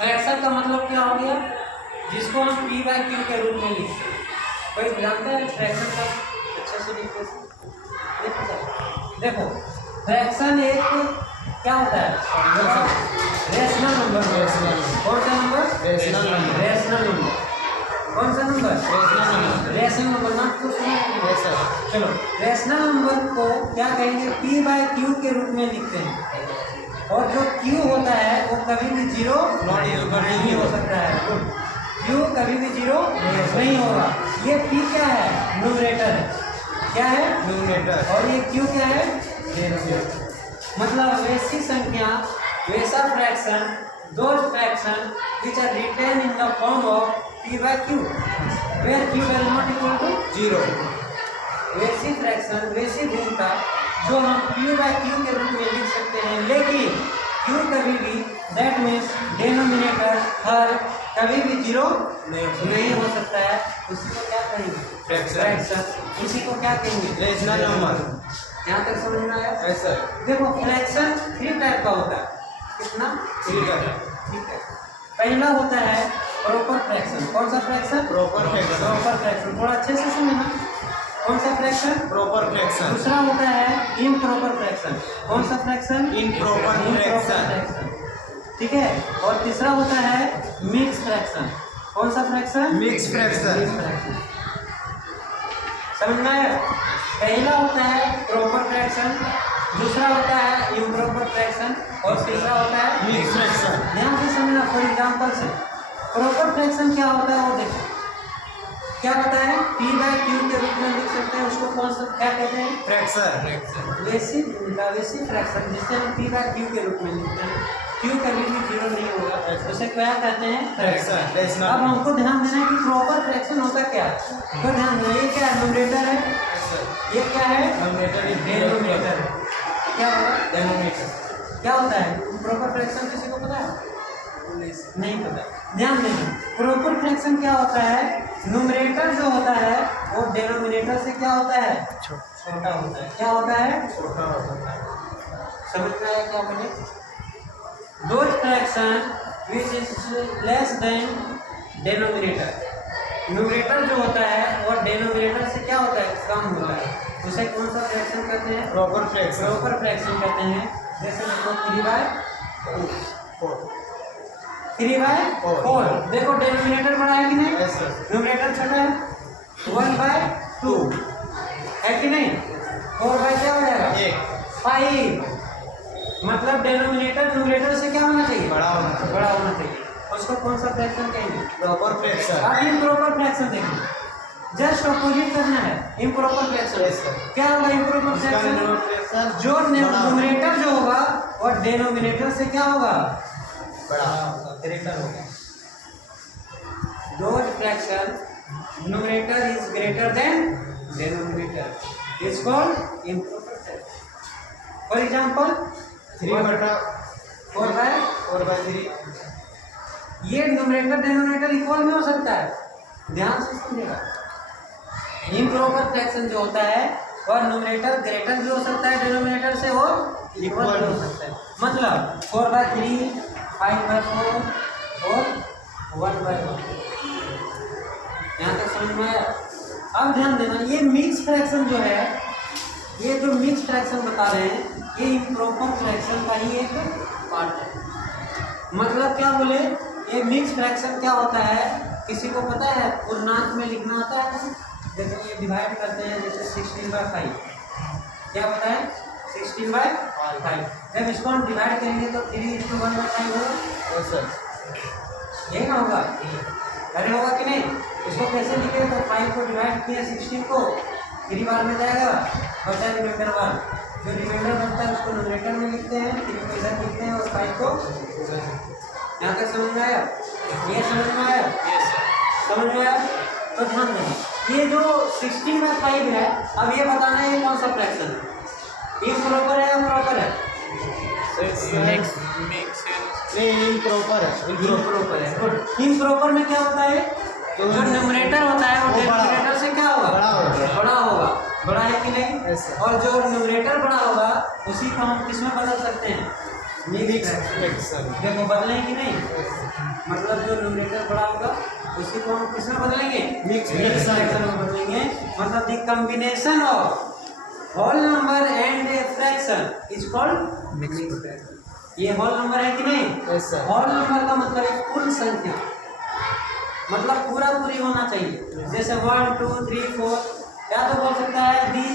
Fraction का मतलब क्या हो गया, जिसको हम पी बाई क्यू के रूप में लिखते हैं। कोई जानता है फ्रैक्शन का अच्छे से लिखते हैं? देखो फ्रैक्शन एक क्या होता है, रेशनल नंबर। कौन सा number? Rational number. Rational number कौन सा नंबर? Rational number. नाम तो सुना? चलो रेशनल नंबर को क्या कहेंगे, पी बाई क्यू के रूप में लिखते हैं। और जो क्यू होता है वो कभी भी जीरो नहीं हो सकता है। क्यू कभी भी जीरो नहीं होगा। ये पी क्या है? न्यूमरेटर है। क्या है? न्यूमरेटर। और ये क्यू क्या है? डिनोमिनेटर। मतलब वैसी संख्या, वैसा फ्रैक्शन, दो fraction which are written in the form of p by q where q is not equal to 0। वैसी फ्रैक्शन, वैसी भिन्नता जो हम p by q के रूप में लिख सकते हैं, लेकिन q कभी भी दैट मीन्स डिनोमिनेटर हर कभी भी जीरो नहीं हो सकता है। उसी को क्या कहेंगे? फ्रैक्शन। उसी को क्या कहेंगे? Rational number. यहाँ तक समझ में आया? ऐसा देखो फ्रैक्शन 3 टाइप का होता है। कितना? 3 टाइप। ठीक है, पहला होता है प्रॉपर फ्रैक्शन। कौन सा fraction? Proper fraction. Proper fraction थोड़ा अच्छे से समझना। कौन सा फ्रैक्शन? Proper fraction. दूसरा होता है इम्प्रॉपर फ्रैक्शन। कौन सा फ्रैक्शन? Improper fraction. ठीक है, और तीसरा होता है मिक्स फ्रैक्शन। कौन सा फ्रैक्शन? Mix fraction. समझ में आया? पहला होता है प्रॉपर फ्रैक्शन, दूसरा होता है इम्प्रॉपर फ्रैक्शन, और तीसरा होता है मिक्स फ्रैक्शन। ध्यान से समझना। फॉर एग्जांपल से प्रॉपर फ्रैक्शन क्या होता है वो देखो। क्या होता है? p बाई क्यू के रूप में लिख सकते हैं। उसको कौन सा क्या कहते हैं? फ्रैक्शन। वैसी फ्रैक्शन जिससे हम p बाई क्यू के रूप में लिखते हैं। क्यू कभी भी जीरो नहीं होगा, उसे क्या कहते हैं? फ्रैक्शन। अब हमको ध्यान देना है कि प्रॉपर फ्रैक्शन होता क्या है। तो ध्यान देना, ये क्या है? न्यूमरेटर है। ये क्या है? डिनोमिनेटर। क्या होगा? डिनोमिनेटर। क्या होता है प्रॉपर फ्रैक्शन? किसी को पता है? नहीं पता। ध्यान देना, प्रॉपर फ्रैक्शन क्या होता है? न्यूमरेटर जो होता है वो डिनोमिनेटर से क्या होता है? छोटा होता है। क्या होता है? छोटा होता है। समझ में आया क्या बोले? दो fraction which is less than denominator. Numerator जो होता है वो डिनोमिनेटर से क्या होता है? कम होता है। उसे कौन सा फ्रैक्शन कहते हैं? Proper fraction. प्रॉपर फ्रैक्शन कहते हैं। जैसे देखो 3/4। देखो डिनोमिनेटर बड़ा है कि नहीं? न्यूमरेटर छोटा है। 1/2 है कि नहीं? 4 क्या हो जाएगा? 5। मतलब डिनोमिनेटर न्यूमरेटर से क्या होना चाहिए? बड़ा होना चाहिए। उसको कौन सा फ्रैक्शन कहेंगे? Proper fraction. अब इम्प्रॉपर फ्रैक्शन देखो, जस्ट अपोजिट करना है। इम्प्रॉपर फ्रैक्शन क्या होगा? इम्प्रॉपर फ्रैक्शन जो न्यूमरेटर जो होगा वो डिनोमिनेटर से क्या होगा? ग्रेटर होगा। दो fraction numerator is greater than denominator is called improper fraction. For example 3/4/3। ये न्यूमरेटर डिनोमिनेटर इक्वल में हो सकता है। ध्यान से समझिएगा। इम्प्रॉपर फ्रैक्शन जो होता है वह न्यूमरेटर ग्रेटर भी हो सकता है डिनोमिनेटर से और इक्वल भी हो सकता है। मतलब 4/3, 5/4 और 1/1। यहाँ तक समझ में आया? अब ध्यान देना, ये मिक्स फ्रैक्शन जो है, ये जो मिक्स फ्रैक्शन बता रहे हैं, ये इम्प्रॉपर फ्रैक्शन का ही एक पार्ट है। मतलब क्या बोले, ये मिक्स फ्रैक्शन क्या होता है? किसी को पता है पूर्णांक में लिखना आता है? देखो ये डिवाइड करते हैं, जैसे 16/5। क्या होता है? 16/5। जब इसको हम डिवाइड करेंगे तो 3:1/5 होगा। यही ना होगा? अरे होगा कि नहीं? इसको कैसे लिखे? तो 5 को डिवाइड किया 16 को, 3 बार में जाएगा, बचा रिमाइंडर 1। जो रिमाइंडर बनता है उसको न्यूमरेटर में लिखते हैं, 3 को इधर लिखते हैं और 5 को। यहाँ तक समझ में आया? ये समझ में आया? समझ में आया? तो ध्यान देना, ये जो 16/5 है, अब ये बताना है ये कौन सा फ्रैक्शन है? इम्प्रॉपर है या प्रॉपर है? इम्प्रॉपर है। गुड। इम्प्रॉपर में क्या होता है? जो न्यूमरेटर होता है वो डिनोमिनेटर से क्या होगा? बड़ा होगा। बड़ा है कि नहीं? और जो न्यूमरेटर बड़ा होगा उसी को हम किसमें बदल सकते हैं? Mix fraction. देखो बदलेंगे कि नहीं, मतलब जो न्यूमरेटर बड़ा होगा उसी को हम किसमें बदलेंगे, मिक्स फ्रैक्शन में बदलेंगे। मतलब the combination of whole number and a fraction is called mix fraction. ये होल नंबर है कि नहीं, होल नंबर का मतलब है कुल संख्या, मतलब पूरा पूरी होना चाहिए। जैसे 1 2 3 4, या तो बोल सकता है the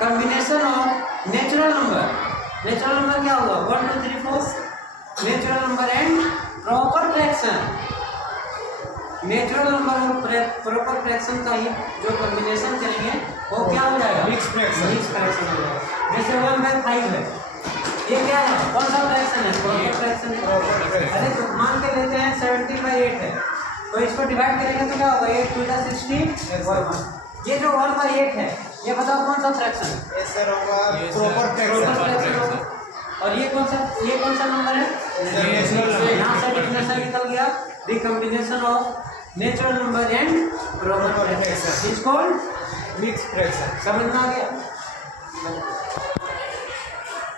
combination of natural number. Natural number क्या होगा, 1 2 3 4 natural number and proper fraction. Natural number और प्रॉपर फ्रैक्शन का ही जो कॉम्बिनेशन करेंगे वो क्या हो जाएगा, मिक्स फ्रैक्शन। मिक्स फ्रैक्शन हो जाएगा। जैसे 1/5 है, ये क्या है, कौन सा फ्रैक्शन है, प्रॉपर फ्रैक्शन है। अरे तो मान के लेते हैं 70/8 है, तो इसको डिवाइड करेंगे तो क्या होगा, 8 2 60। ये जो 1/8 है ये बताओ कौन सा फ्रैक्शन है, ये सर होगा प्रॉपर फ्रैक्शन होगा। और ये कौन सा नंबर है, यहाँ से डेफिनेशन निकल गया, the combination of natural number and proper fraction is called mix fraction. समझ में आ गया।